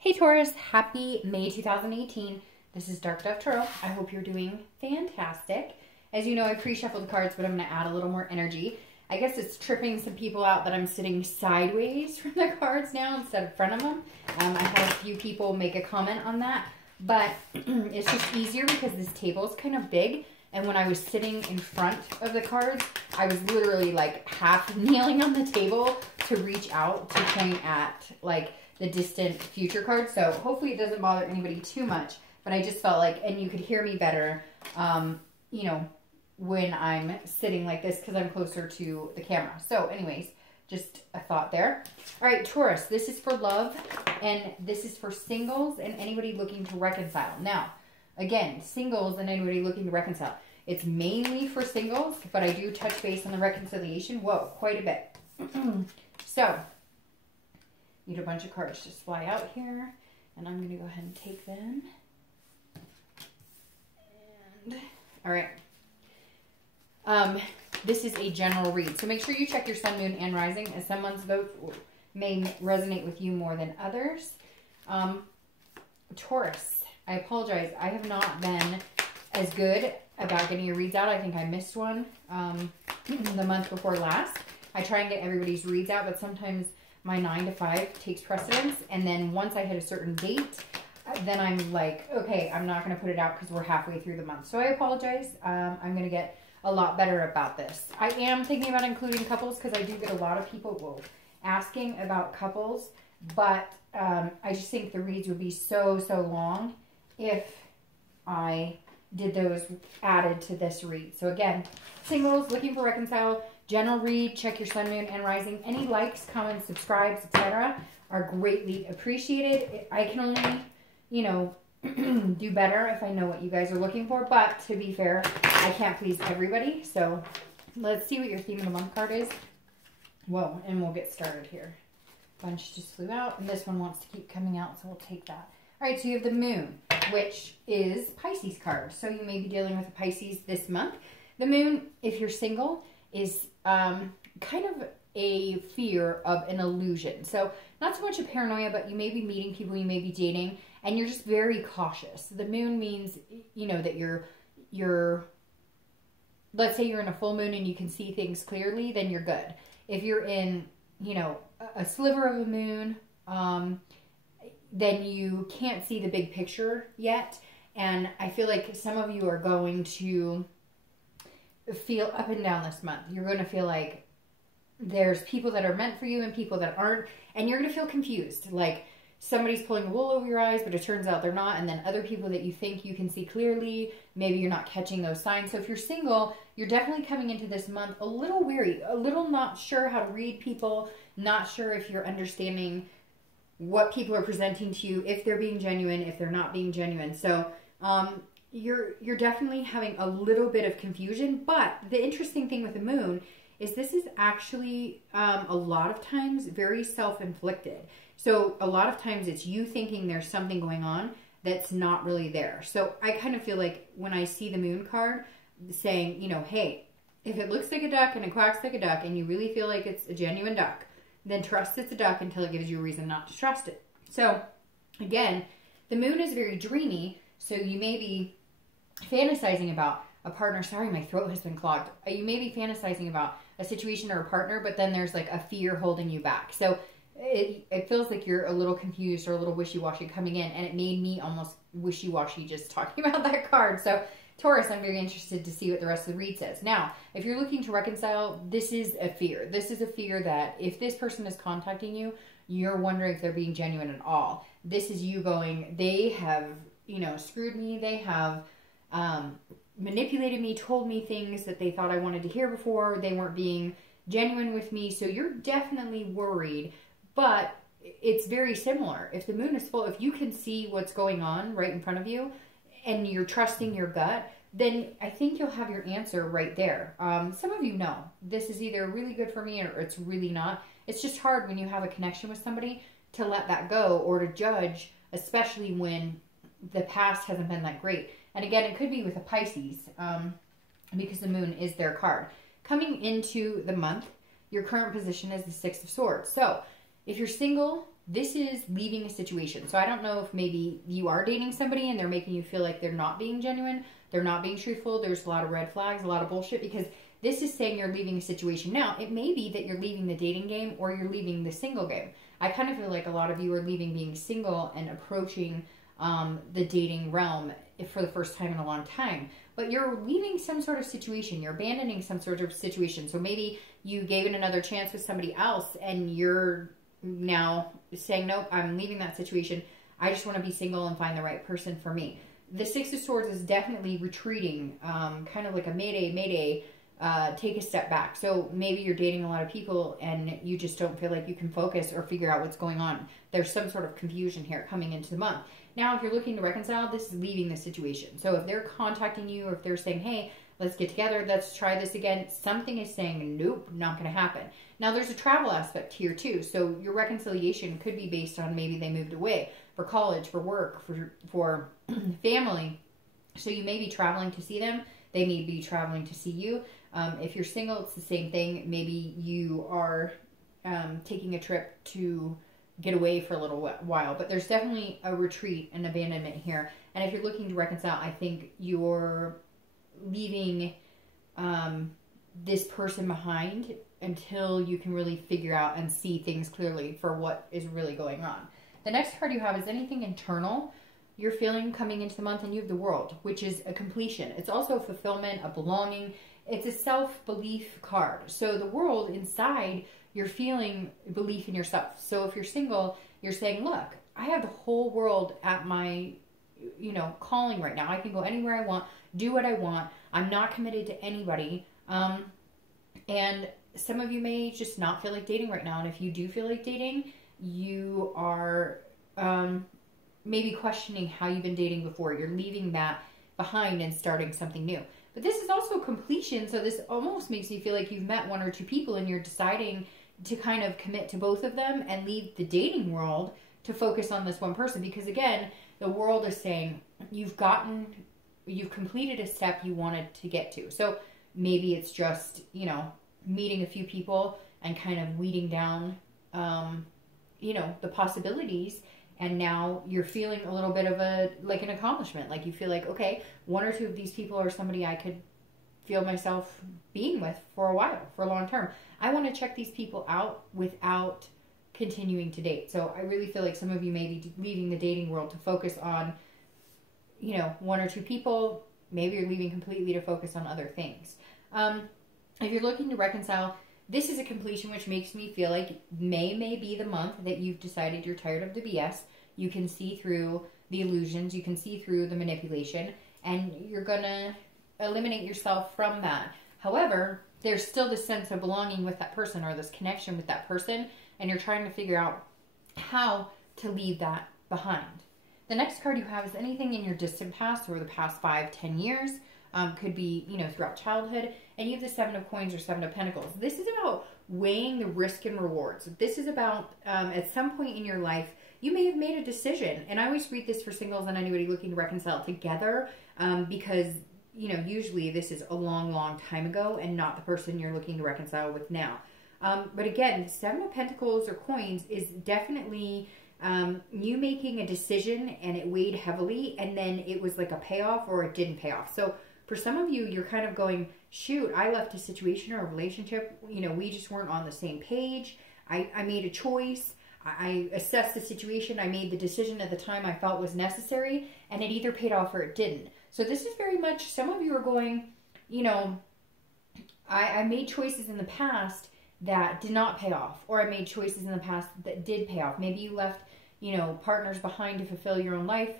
Hey Taurus, happy May 2018. This is Dark Dove Tarot. I hope you're doing fantastic. As you know, I pre-shuffled the cards, but I'm going to add a little more energy. I guess it's tripping some people out that I'm sitting sideways from the cards now instead of front of them. I had a few people make a comment on that, but it's just easier because this table is kind of big. And when I was sitting in front of the cards, I was literally like half kneeling on the table to reach out to point at like the distant future cards. So hopefully it doesn't bother anybody too much, but I just felt like, and you could hear me better, you know, when I'm sitting like this because I'm closer to the camera. So anyways, just a thought there. All right, Taurus, this is for love, and this is for singles and anybody looking to reconcile. Now, again, singles and anybody looking to reconcile. It's mainly for singles, but I do touch base on the reconciliation. Whoa, quite a bit. So, you had a bunch of cards just fly out here, and I'm going to go ahead and take them. And, all right. This is a general read, so make sure you check your sun, moon, and rising, as someone's vote may resonate with you more than others. Taurus, I apologize. I have not been as good about getting your reads out. I think I missed one the month before last. I try and get everybody's reads out, but sometimes my 9 to 5 takes precedence. And then once I hit a certain date, then I'm like, okay, I'm not going to put it out because we're halfway through the month. So I apologize. I'm going to get a lot better about this. I am thinking about including couples because I do get a lot of people asking about couples, but I just think the reads would be so long if I did those added to this read. So again, singles looking for reconcile, general read, check your sun, moon, and rising. Any likes, comments, subscribes, etc. are greatly appreciated. I can only, you know, do better if I know what you guys are looking for, but to be fair, I can't please everybody. So let's see what your theme of the month card is. Whoa, and we'll get started here. Bunch just flew out, and this one wants to keep coming out, so we'll take that. All right, so you have the moon, which is Pisces card. So you may be dealing with a Pisces this month. The moon, if you're single, is kind of a fear of an illusion. So not so much a paranoia, but you may be meeting people, you may be dating, and you're just very cautious. The moon means, you know, that you're let's say you're in a full moon and you can see things clearly, then you're good. If you're in, you know, a sliver of a moon, then you can't see the big picture yet. And I feel like some of you are going to feel up and down this month. You're going to feel like there's people that are meant for you and people that aren't. And you're going to feel confused. Like somebody's pulling the wool over your eyes, but it turns out they're not. And then other people that you think you can see clearly, maybe you're not catching those signs. So if you're single, you're definitely coming into this month a little weary, a little not sure how to read people, not sure if you're understanding what people are presenting to you, if they're being genuine, if they're not being genuine. So you're definitely having a little bit of confusion. But the interesting thing with the moon is this is actually a lot of times very self-inflicted. So a lot of times it's you thinking there's something going on that's not really there. So I kind of feel like when I see the moon card saying, you know, hey, if it looks like a duck and it quacks like a duck and you really feel like it's a genuine duck, then trust it's a duck until it gives you a reason not to trust it. So again, the moon is very dreamy. So you may be fantasizing about a partner. Sorry, my throat has been clogged. You may be fantasizing about a situation or a partner, but then there's like a fear holding you back. So it feels like you're a little confused or a little wishy-washy coming in, and it made me almost wishy-washy just talking about that card. So Taurus, I'm very interested to see what the rest of the read says. Now, if you're looking to reconcile, this is a fear. This is a fear that if this person is contacting you, you're wondering if they're being genuine at all. This is you going, they have, you know, screwed me. They have manipulated me, told me things that they thought I wanted to hear before. They weren't being genuine with me. So you're definitely worried, but it's very similar. If the moon is full, if you can see what's going on right in front of you and you're trusting your gut, then I think you'll have your answer right there. Some of you know this is either really good for me or it's really not. It's just hard when you have a connection with somebody to let that go or to judge, especially when the past hasn't been that great. And again, it could be with a Pisces because the moon is their card. Coming into the month, your current position is the 6 of Swords. So if you're single, this is leaving a situation. So I don't know if maybe you are dating somebody and they're making you feel like they're not being genuine, they're not being truthful, there's a lot of red flags, a lot of bullshit, because this is saying you're leaving a situation. Now, it may be that you're leaving the dating game or you're leaving the single game. I kind of feel like a lot of you are leaving being single and approaching the dating realm for the first time in a long time. But you're leaving some sort of situation. You're abandoning some sort of situation. So maybe you gave it another chance with somebody else and you're now saying, nope, I'm leaving that situation. I just want to be single and find the right person for me. The Six of Swords is definitely retreating, kind of like a mayday, take a step back. So maybe you're dating a lot of people and you just don't feel like you can focus or figure out what's going on. There's some sort of confusion here coming into the month. Now, if you're looking to reconcile, this is leaving the situation. So if they're contacting you or if they're saying, hey, let's get together, let's try this again, something is saying, nope, not going to happen. Now, there's a travel aspect here too. So your reconciliation could be based on maybe they moved away for college, for work, for family. So you may be traveling to see them. They may be traveling to see you. If you're single, it's the same thing. Maybe you are taking a trip to get away for a little while. But there's definitely a retreat and abandonment here. And if you're looking to reconcile, I think you're leaving this person behind until you can really figure out and see things clearly for what is really going on. The next card you have is anything internal you're feeling coming into the month, and you have the World, which is a completion. It's also a fulfillment, a belonging. It's a self-belief card. So the World inside, you're feeling belief in yourself. So if you're single, you're saying, look, I have the whole world at my, calling right now. I can go anywhere I want, do what I want. I'm not committed to anybody. And some of you may just not feel like dating right now. And if you do feel like dating, you are maybe questioning how you've been dating before. You're leaving that behind and starting something new. But this is also completion, so this almost makes you feel like you've met one or two people and you're deciding to kind of commit to both of them and leave the dating world to focus on this one person. Because again, the World is saying you've completed a step you wanted to get to. So maybe it's just, meeting a few people and kind of weeding down, the possibilities. And now you're feeling a little bit of an accomplishment. Like you feel like, okay, one or two of these people are somebody I could feel myself being with for a while, for a long term. I want to check these people out without continuing to date. So I really feel like some of you may be leaving the dating world to focus on, one or two people. Maybe you're leaving completely to focus on other things. If you're looking to reconcile, this is a completion, which makes me feel like May be the month that you've decided you're tired of the BS. You can see through the illusions. You can see through the manipulation. And you're going to eliminate yourself from that. However, there's still this sense of belonging with that person or this connection with that person. And you're trying to figure out how to leave that behind. The next card you have is anything in your distant past or the past 5-10 years. Could be, throughout childhood. And you have the Seven of Coins or Seven of Pentacles. This is about weighing the risk and rewards. This is about, at some point in your life, you may have made a decision. And I always read this for singles and anybody looking to reconcile together because, usually this is a long, long time ago and not the person you're looking to reconcile with now. But again, Seven of Pentacles or coins is definitely you making a decision and it weighed heavily and then it was like a payoff or it didn't pay off. So for some of you, you're kind of going, shoot, I left a situation or a relationship. We just weren't on the same page. I made a choice. I assessed the situation. I made the decision at the time I felt was necessary, and it either paid off or it didn't. So this is very much, some of you are going, I made choices in the past that did not pay off, or I made choices in the past that did pay off. Maybe you left, partners behind to fulfill your own life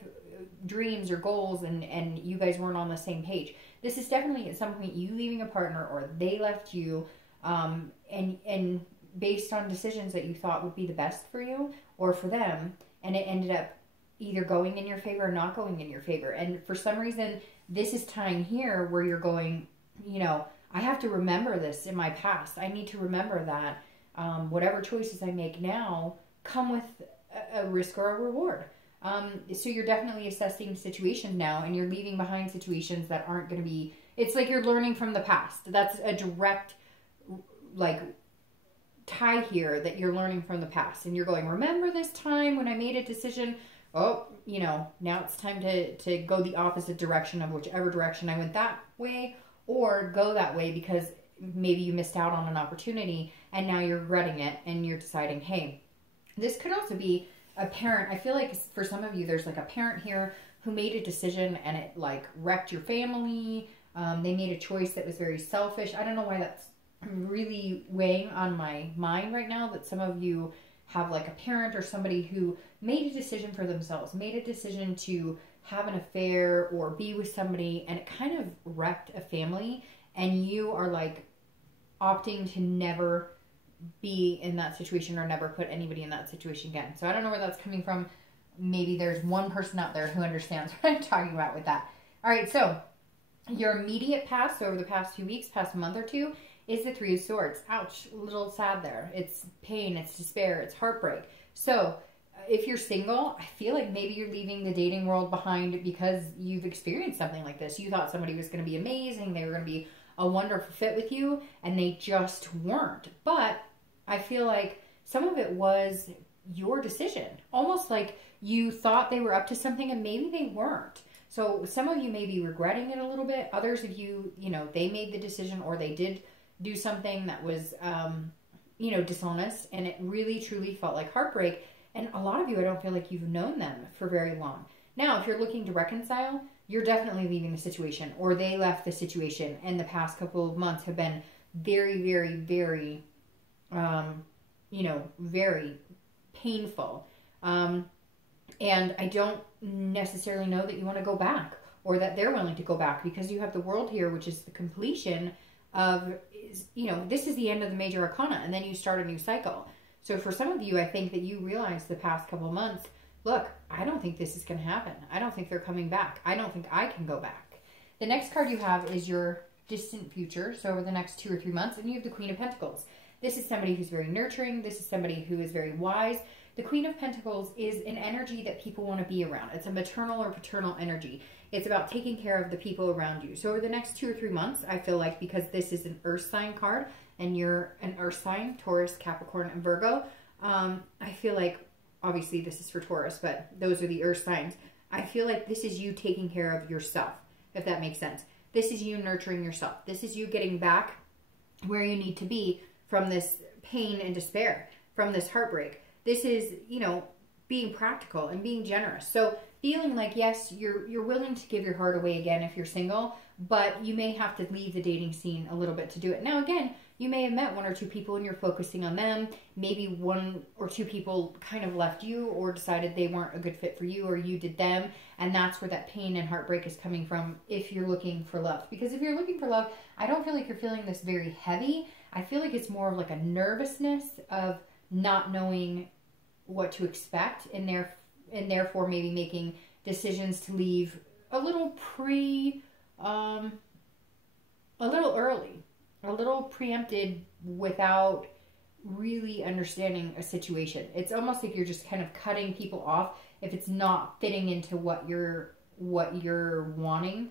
dreams or goals, and you guys weren't on the same page. This is definitely at some point you leaving a partner or they left you, and based on decisions that you thought would be the best for you or for them, and it ended up either going in your favor or not going in your favor. And for some reason, this is tying here where you're going, I have to remember this in my past. I need to remember that whatever choices I make now come with a risk or a reward. So you're definitely assessing situations now, and you're leaving behind situations that aren't going to be, it's like you're learning from the past. That's a direct, tie here that you're learning from the past. And you're going, remember this time when I made a decision? Oh, you know, now it's time to go the opposite direction of whichever direction I went that way, or go that way because maybe you missed out on an opportunity and now you're regretting it and you're deciding, hey, this could also be a parent. I feel like for some of you, there's like a parent here who made a decision and it like wrecked your family. They made a choice that was very selfish. I don't know why that's really weighing on my mind right now, that some of you have like a parent or somebody who made a decision for themselves, made a decision to have an affair or be with somebody, and it kind of wrecked a family, and you are like opting to never be in that situation or never put anybody in that situation again. So I don't know where that's coming from. Maybe there's one person out there who understands what I'm talking about with that. All right, so your immediate past, so over the past few weeks, past month or two, is the Three of Swords. Ouch, a little sad there. It's pain, it's despair, it's heartbreak. So if you're single, I feel like maybe you're leaving the dating world behind because you've experienced something like this. You thought somebody was going to be amazing, they were going to be a wonderful fit with you, and they just weren't. But I feel like some of it was your decision. Almost like you thought they were up to something and maybe they weren't. So some of you may be regretting it a little bit. Others of you, you know, they made the decision or they did do something that was, you know, dishonest, and it really truly felt like heartbreak. And a lot of you, I don't feel like you've known them for very long. Now, if you're looking to reconcile, you're definitely leaving the situation, or they left the situation, and the past couple of months have been very, very, very, you know, very painful. And I don't necessarily know that you want to go back, or that they're willing to go back, because you have the World here, which is the completion of, you know, this is the end of the major arcana, and then you start a new cycle. So for some of you, I think that you realize the past couple months, look, I don't think this is going to happen. I don't think they're coming back. I don't think I can go back. The next card you have is your distant future. So over the next 2 or 3 months, and you have the Queen of Pentacles. This is somebody who's very nurturing. This is somebody who is very wise. The Queen of Pentacles is an energy that people want to be around. It's a maternal or paternal energy. It's about taking care of the people around you. So over the next 2 or 3 months, I feel like, because this is an earth sign card and you're an earth sign, Taurus, Capricorn, and Virgo, I feel like, obviously this is for Taurus, but those are the earth signs. I feel like this is you taking care of yourself, if that makes sense. This is you nurturing yourself. This is you getting back where you need to be from this pain and despair, from this heartbreak. This is, you know, being practical and being generous. So feeling like, yes, you're willing to give your heart away again if you're single, but you may have to leave the dating scene a little bit to do it. Now, again, you may have met 1 or 2 people and you're focusing on them. Maybe 1 or 2 people kind of left you or decided they weren't a good fit for you, or you did them. And that's where that pain and heartbreak is coming from if you're looking for love. Because if you're looking for love, I don't feel like you're feeling this very heavy. I feel like it's more of like a nervousness of not knowing what to expect, and therefore maybe making decisions to leave a little early, a little preempted, without really understanding a situation. It's almost like you're just kind of cutting people off if it's not fitting into what you're wanting,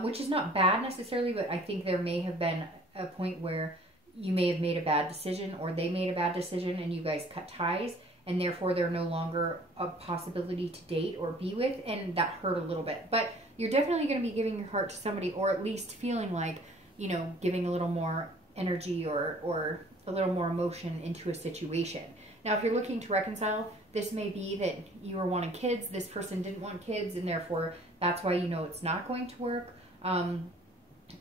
which is not bad necessarily, but I think there may have been a point where you may have made a bad decision, or they made a bad decision, and you guys cut ties, and therefore they're no longer a possibility to date or be with, and that hurt a little bit. But you're definitely going to be giving your heart to somebody, or at least feeling like, you know, giving a little more energy or a little more emotion into a situation. Now, if you're looking to reconcile, this may be that you were wanting kids, this person didn't want kids, and therefore that's why you know it's not going to work.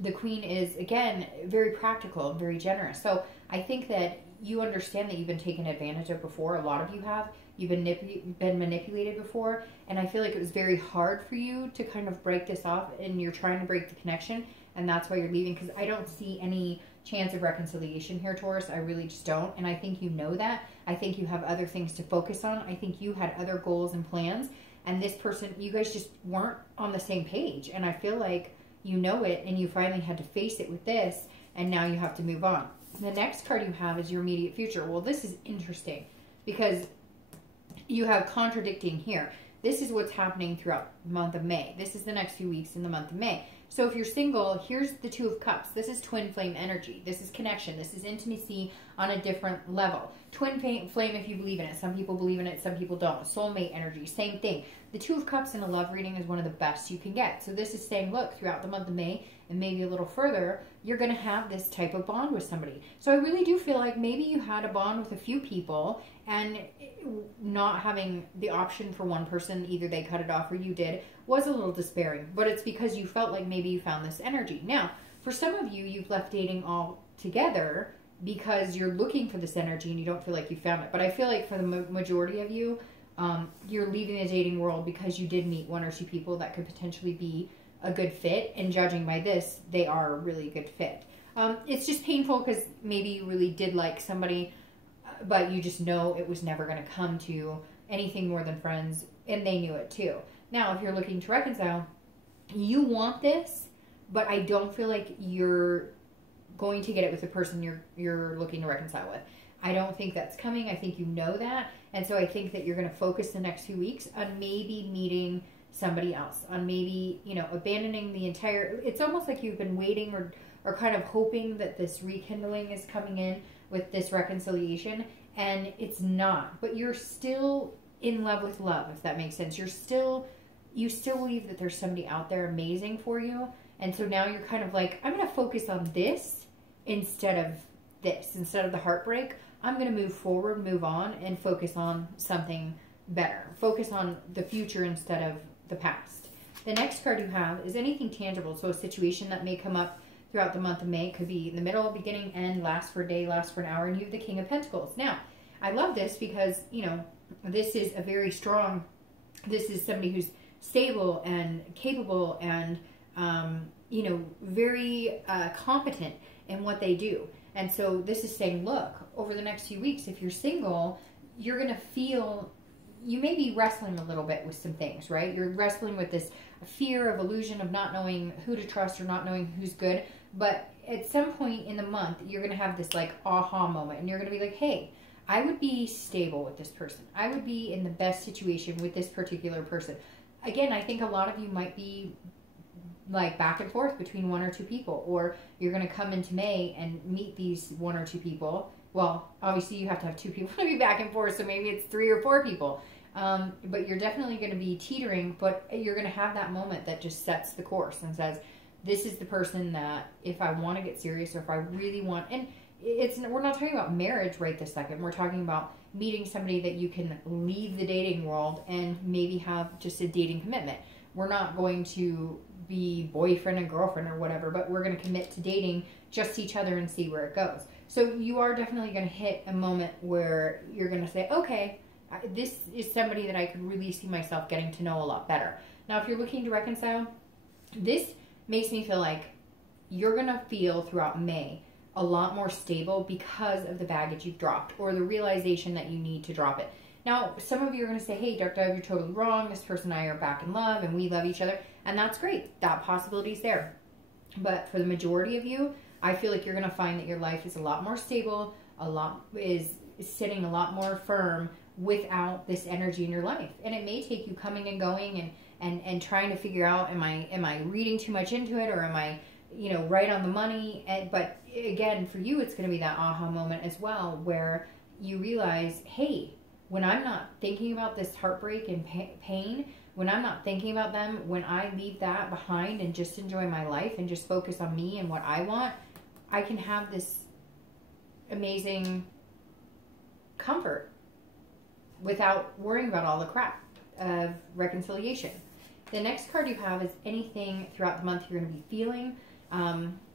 The Queen is, again, very practical, very generous. So I think that you understand that you've been taken advantage of before. A lot of you have. You've been manipulated before. And I feel like it was very hard for you to kind of break this off, and you're trying to break the connection. And that's why you're leaving, because I don't see any chance of reconciliation here, Taurus. I really just don't. And I think you know that. I think you have other things to focus on. I think you had other goals and plans. And this person, you guys just weren't on the same page. And I feel like you know it, and you finally had to face it with this, and now you have to move on. The next card you have is your immediate future. Well, this is interesting because you have contradicting here. This is what's happening throughout the month of May. This is the next few weeks in the month of May. So if you're single, here's the Two of Cups. This is twin flame energy. This is connection. This is intimacy on a different level. Twin flame, if you believe in it. Some people believe in it, some people don't. Soulmate energy, same thing. The Two of Cups in a love reading is one of the best you can get. So this is saying, look, throughout the month of May, and maybe a little further, you're going to have this type of bond with somebody. So I really do feel like maybe you had a bond with a few people, and not having the option for one person, either they cut it off or you did, was a little despairing. But it's because you felt like maybe you found this energy. Now, for some of you, you've left dating altogether because you're looking for this energy and you don't feel like you found it. But I feel like for the majority of you, you're leaving the dating world because you did meet one or two people that could potentially be a good fit. And judging by this, they are a really good fit. It's just painful because maybe you really did like somebody, but you just know it was never going to come to anything more than friends, and they knew it too. Now, if you're looking to reconcile, you want this, but I don't feel like you're going to get it with the person you're looking to reconcile with. I don't think that's coming. I think you know that. And so I think that you're going to focus the next few weeks on maybe meeting somebody else, on maybe, abandoning the entire, it's almost like you've been waiting or kind of hoping that this rekindling is coming in with this reconciliation, and it's not. But you're still in love with love, if that makes sense. You still believe that there's somebody out there amazing for you. And so now you're kind of like, I'm going to focus on this instead of this. Instead of the heartbreak, I'm going to move forward, move on, and focus on something better. Focus on the future instead of the past. The next card you have is anything tangible. So a situation that may come up throughout the month of May. It could be in the middle, beginning, end, last for a day, last for an hour. And you have the King of Pentacles. Now, I love this because, this is a very strong, this is somebody who's stable and capable and, very competent in what they do. And so this is saying, look, over the next few weeks, if you're single, you're going to feel, you may be wrestling a little bit with some things, right? You're wrestling with this fear of illusion of not knowing who to trust or not knowing who's good. But at some point in the month, you're going to have this like aha moment, and you're going to be like, hey, I would be stable with this person. I would be in the best situation with this particular person. Again, I think a lot of you might be like back and forth between one or two people, or you're going to come into May and meet these one or two people. Well, obviously you have to have two people to be back and forth, so maybe it's 3 or 4 people. But you're definitely going to be teetering, but you're going to have that moment that just sets the course and says, this is the person that if I want to get serious, or if I really want, and we're not talking about marriage right this second. We're talking about meeting somebody that you can leave the dating world and maybe have just a dating commitment. We're not going to be boyfriend and girlfriend or whatever, but we're going to commit to dating just each other and see where it goes. So you are definitely going to hit a moment where you're going to say, okay, this is somebody that I could really see myself getting to know a lot better. Now, if you're looking to reconcile, this makes me feel like you're going to feel throughout May a lot more stable because of the baggage you've dropped, or the realization that you need to drop it. Now, some of you are going to say, hey, Dark Dove, you're totally wrong. This person and I are back in love and we love each other. And that's great. That possibility is there. But for the majority of you, I feel like you're going to find that your life is a lot more stable, is sitting a lot more firm without this energy in your life. And it may take you coming and going and trying to figure out, am I reading too much into it, or am I, right on the money? But again, for you, it's going to be that aha moment as well, where you realize, hey, when I'm not thinking about this heartbreak and pain, when I'm not thinking about them, when I leave that behind and just enjoy my life and just focus on me and what I want, I can have this amazing comfort without worrying about all the crap of reconciliation. The next card you have is anything throughout the month you're going to be feeling,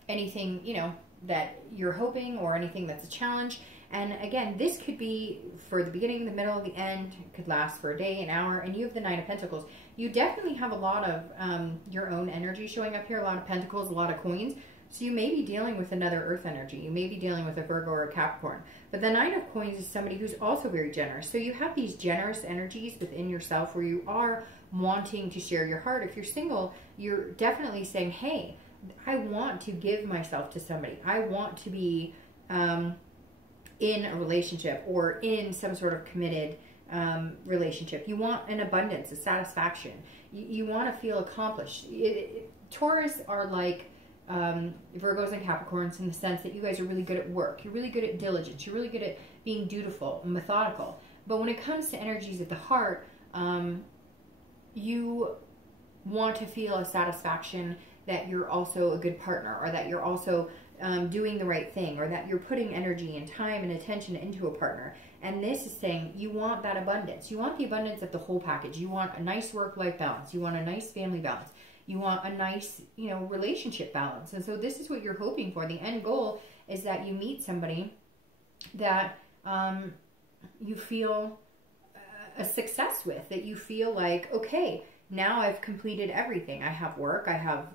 anything, that you're hoping, or anything that's a challenge. And again, this could be for the beginning, the middle, the end. It could last for a day, an hour. And you have the Nine of Pentacles. You definitely have a lot of your own energy showing up here, a lot of pentacles, a lot of coins. So you may be dealing with another earth energy. You may be dealing with a Virgo or a Capricorn. But the Nine of Coins is somebody who's also very generous. So you have these generous energies within yourself where you are wanting to share your heart. If you're single, you're definitely saying, hey, I want to give myself to somebody. I want to be in a relationship or in some sort of committed relationship. You want an abundance, a satisfaction. You want to feel accomplished. Taurus are like Virgos and Capricorns in the sense that you guys are really good at work. You're really good at diligence. You're really good at being dutiful and methodical. But when it comes to energies of the heart, you want to feel a satisfaction that you're also a good partner, or that you're also doing the right thing, or that you're putting energy and time and attention into a partner. And this is saying you want that abundance. You want the abundance of the whole package. You want a nice work-life balance. You want a nice family balance. You want a nice, relationship balance. And so this is what you're hoping for. The end goal is that you meet somebody that you feel a success with, that you feel like, okay, now I've completed everything. I have work, I have,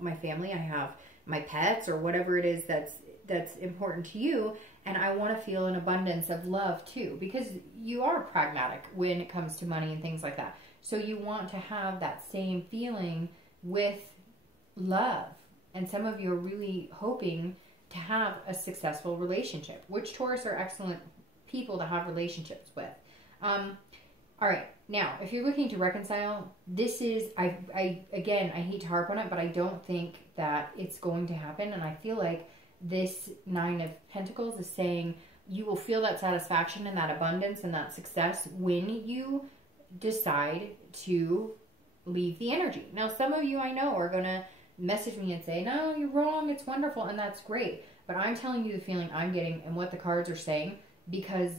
my family, I have my pets, or whatever it is that's important to you, and I want to feel an abundance of love too, because you are pragmatic when it comes to money and things like that. So you want to have that same feeling with love, and some of you are really hoping to have a successful relationship, which Taurus are excellent people to have relationships with. All right, now, if you're looking to reconcile, this is, again, I hate to harp on it, but I don't think that it's going to happen. And I feel like this Nine of Pentacles is saying you will feel that satisfaction and that abundance and that success when you decide to leave the energy. Now, some of you I know are going to message me and say, no, you're wrong, it's wonderful, and that's great. But I'm telling you the feeling I'm getting and what the cards are saying, because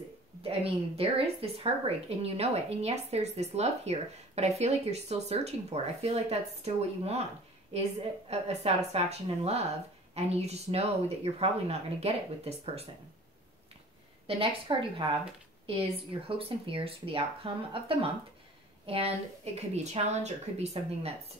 there is this heartbreak and you know it. And yes, there's this love here, but I feel like you're still searching for it. I feel like that's still what you want, is a satisfaction and love. And you just know that you're probably not going to get it with this person. The next card you have is your hopes and fears for the outcome of the month. And it could be a challenge, or it could be something that's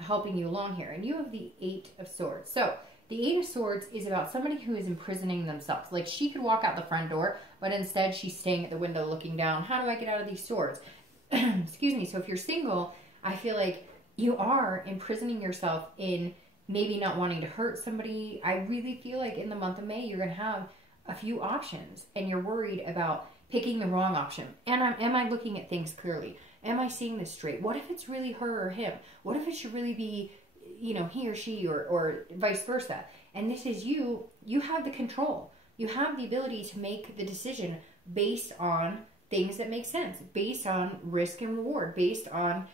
helping you along here. And you have the Eight of Swords. So the Eight of Swords is about somebody who is imprisoning themselves. Like, she could walk out the front door, but instead she's staying at the window looking down. How do I get out of these swords? Excuse me. So if you're single, I feel like you are imprisoning yourself in maybe not wanting to hurt somebody. I really feel like in the month of May, you're going to have a few options, and you're worried about picking the wrong option. And am I looking at things clearly? Am I seeing this straight? What if it's really her or him? What if it should really be, he or she, or vice versa? And this is you have the control. You have the ability to make the decision based on things that make sense, based on risk and reward, based on,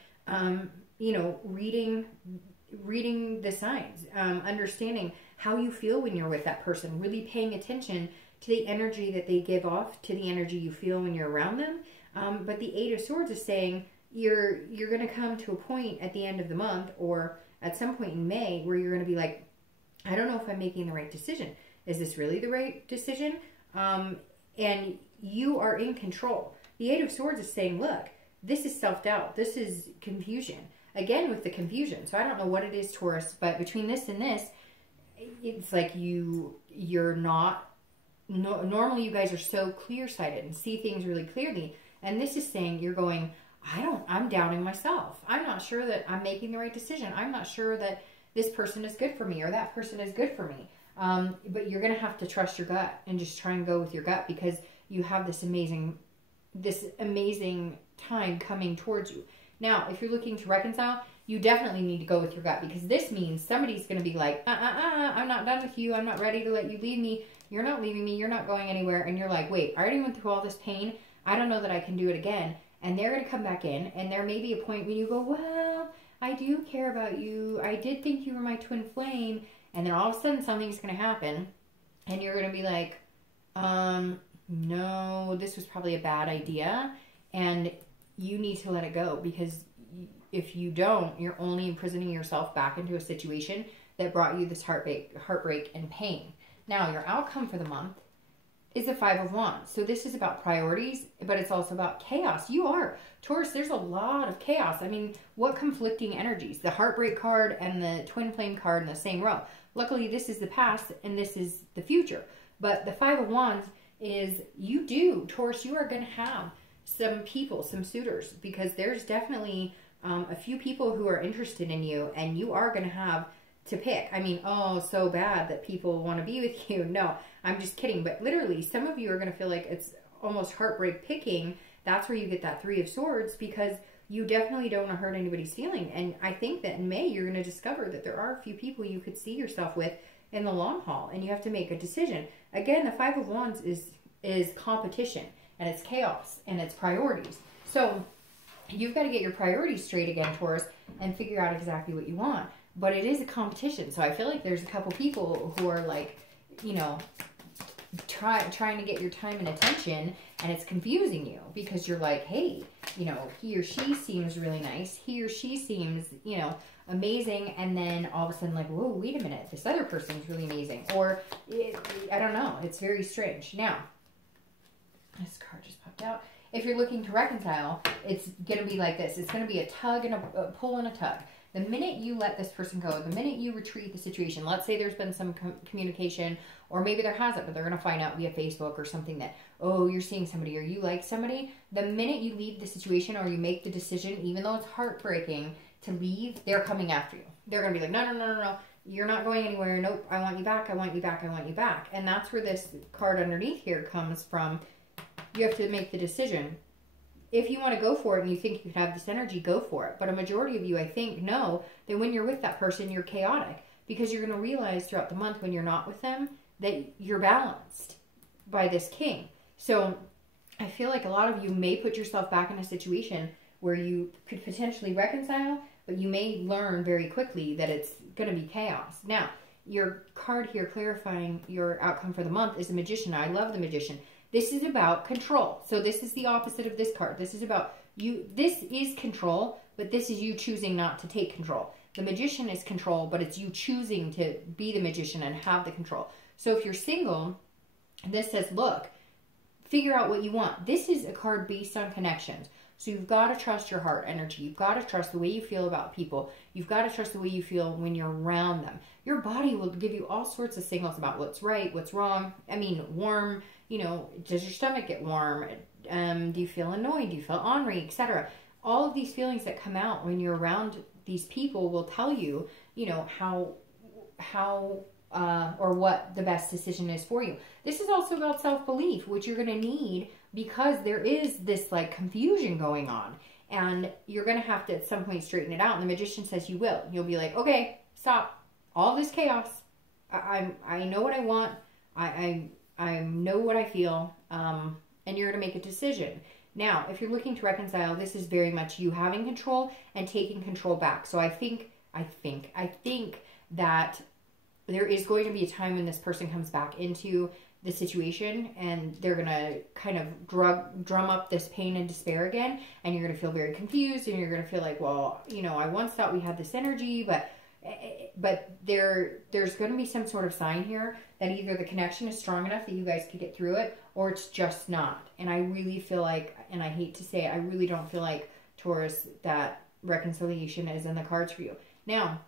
reading the signs, understanding how you feel when you're with that person, really paying attention to the energy that they give off, to the energy you feel when you're around them. But the Eight of Swords is saying you're going to come to a point at the end of the month, or at some point in May, where you're going to be like, I don't know if I'm making the right decision. Is this really the right decision? And you are in control. The Eight of Swords is saying, look, this is self-doubt. This is confusion. Again, with the confusion. So I don't know what it is, Taurus, but between this and this, it's like you're not, normally you guys are so clear-sighted and see things really clearly. And this is saying you're going, I'm doubting myself. I'm not sure that I'm making the right decision. I'm not sure that this person is good for me, or that person is good for me. But you're going to have to trust your gut and just try and go with your gut, because you have this amazing time coming towards you. Now, if you're looking to reconcile, you definitely need to go with your gut, because this means somebody's going to be like, I'm not done with you. I'm not ready to let you leave me. You're not leaving me. You're not going anywhere. And you're like, wait, I already went through all this pain. I don't know that I can do it again. And they're going to come back in, and there may be a point when you go, well, I do care about you. I did think you were my twin flame. And then all of a sudden something's going to happen, and you're going to be like, no, this was probably a bad idea. And you need to let it go, because if you don't, you're only imprisoning yourself back into a situation that brought you this heartbreak and pain. Now, your outcome for the month is the Five of Wands. So this is about priorities, but it's also about chaos. You are, Taurus, there's a lot of chaos. I mean, what conflicting energies? The heartbreak card and the twin flame card in the same row. Luckily, this is the past and this is the future. But the Five of Wands is, Taurus, you are going to have some people, some suitors, because there's definitely a few people who are interested in you, and you are going to have to pick. I mean, oh, so bad that people want to be with you. No, I'm just kidding. But literally, some of you are going to feel like it's almost heartbreak picking that's where you get that Three of Swords, because you definitely don't want to hurt anybody's feeling. And I think that in May, you're going to discover that there are a few people you could see yourself with in the long haul, and you have to make a decision. Again, the Five of Wands is competition, and it's chaos, and it's priorities. So you've got to get your priorities straight again, Taurus, and figure out exactly what you want. But it is a competition. So I feel like there's a couple people who are like, you know, trying to get your time and attention, and it's confusing you because you're like, hey, you know, he or she seems really nice. He or she seems, you know, amazing. And then all of a sudden, like, whoa, wait a minute, this other person's really amazing. Or I don't know. It's very strange. Now, this card just popped out. If you're looking to reconcile, it's going to be like this. It's going to be a tug and a pull and a tug. The minute you let this person go, the minute you retreat the situation, let's say there's been some communication, or maybe there hasn't, but they're going to find out via Facebook or something that, oh, you're seeing somebody or you like somebody. The minute you leave the situation or you make the decision, even though it's heartbreaking to leave, they're coming after you. They're going to be like, no, no, no, no, no. You're not going anywhere. Nope. I want you back. I want you back. I want you back. And that's where this card underneath here comes from. You have to make the decision. If you want to go for it and you think you have this energy, go for it. But a majority of you, I think, know that when you're with that person, you're chaotic, because you're going to realize throughout the month when you're not with them that you're balanced by this king. So I feel like a lot of you may put yourself back in a situation where you could potentially reconcile, but you may learn very quickly that it's going to be chaos. Now, your card here clarifying your outcome for the month is the Magician. I love the Magician. This is about control. So this is the opposite of this card. This is about you. This is control, but this is you choosing not to take control. The Magician is control, but it's you choosing to be the Magician and have the control. So if you're single, this says, look, figure out what you want. This is a card based on connections. So you've got to trust your heart energy. You've got to trust the way you feel about people. You've got to trust the way you feel when you're around them. Your body will give you all sorts of signals about what's right, what's wrong. I mean, warm, you know, does your stomach get warm? Do you feel annoyed? Do you feel ornery, etc.? All of these feelings that come out when you're around these people will tell you, you know, how or what the best decision is for you. This is also about self-belief, which you're going to need because there is this like confusion going on, and you're going to have to at some point straighten it out. And the Magician says you will. You'll be like, okay, stop all this chaos. I know what I want. I know what I feel. And you're going to make a decision. Now, if you're looking to reconcile, this is very much you having control and taking control back. So I think that there is going to be a time when this person comes back into the situation and they're going to kind of drum up this pain and despair again. And you're going to feel very confused, and you're going to feel like, well, you know, I once thought we had this energy, but there's going to be some sort of sign here that either the connection is strong enough that you guys could get through it, or it's just not. And I really feel like, and I hate to say it, I really don't feel like, Taurus, that reconciliation is in the cards for you. Now,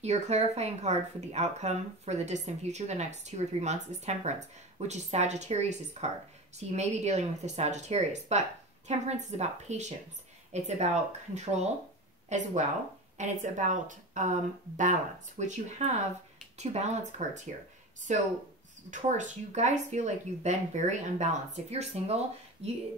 your clarifying card for the outcome for the distant future, the next 2 or 3 months, is Temperance, which is Sagittarius's card. So you may be dealing with the Sagittarius, but Temperance is about patience. It's about control as well, and it's about balance, which you have 2 balance cards here. So Taurus, you guys feel like you've been very unbalanced. If you're single,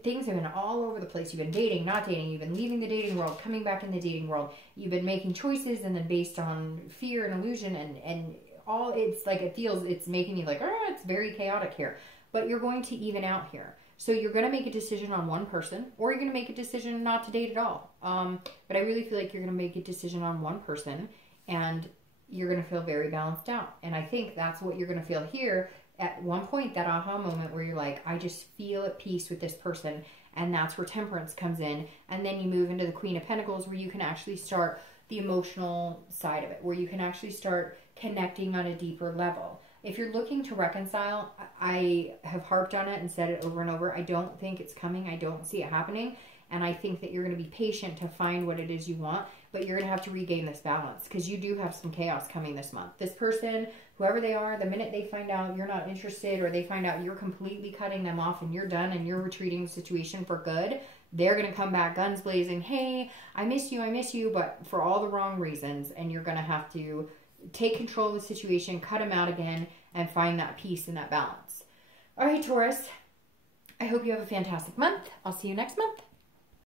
things have been all over the place. You've been dating, not dating. You've been leaving the dating world, coming back in the dating world. You've been making choices, and then based on fear and illusion and all, it's like it's making you like, oh, it's very chaotic here. But you're going to even out here. So you're going to make a decision on one person, or you're going to make a decision not to date at all. But I really feel like you're going to make a decision on one person, and you're going to feel very balanced out. And I think that's what you're going to feel here at one point, that aha moment where you're like, I just feel at peace with this person. And that's where Temperance comes in. And then you move into the Queen of Pentacles, where you can actually start the emotional side of it, where you can actually start connecting on a deeper level. If you're looking to reconcile, I have harped on it and said it over and over. I don't think it's coming. I don't see it happening. And I think that you're going to be patient to find what it is you want, but you're going to have to regain this balance, because you do have some chaos coming this month. This person, whoever they are, the minute they find out you're not interested, or they find out you're completely cutting them off and you're done and you're retreating the situation for good, they're going to come back guns blazing. Hey, I miss you, but for all the wrong reasons. And you're going to have to take control of the situation, cut them out again, and find that peace and that balance. All right, Taurus. I hope you have a fantastic month. I'll see you next month.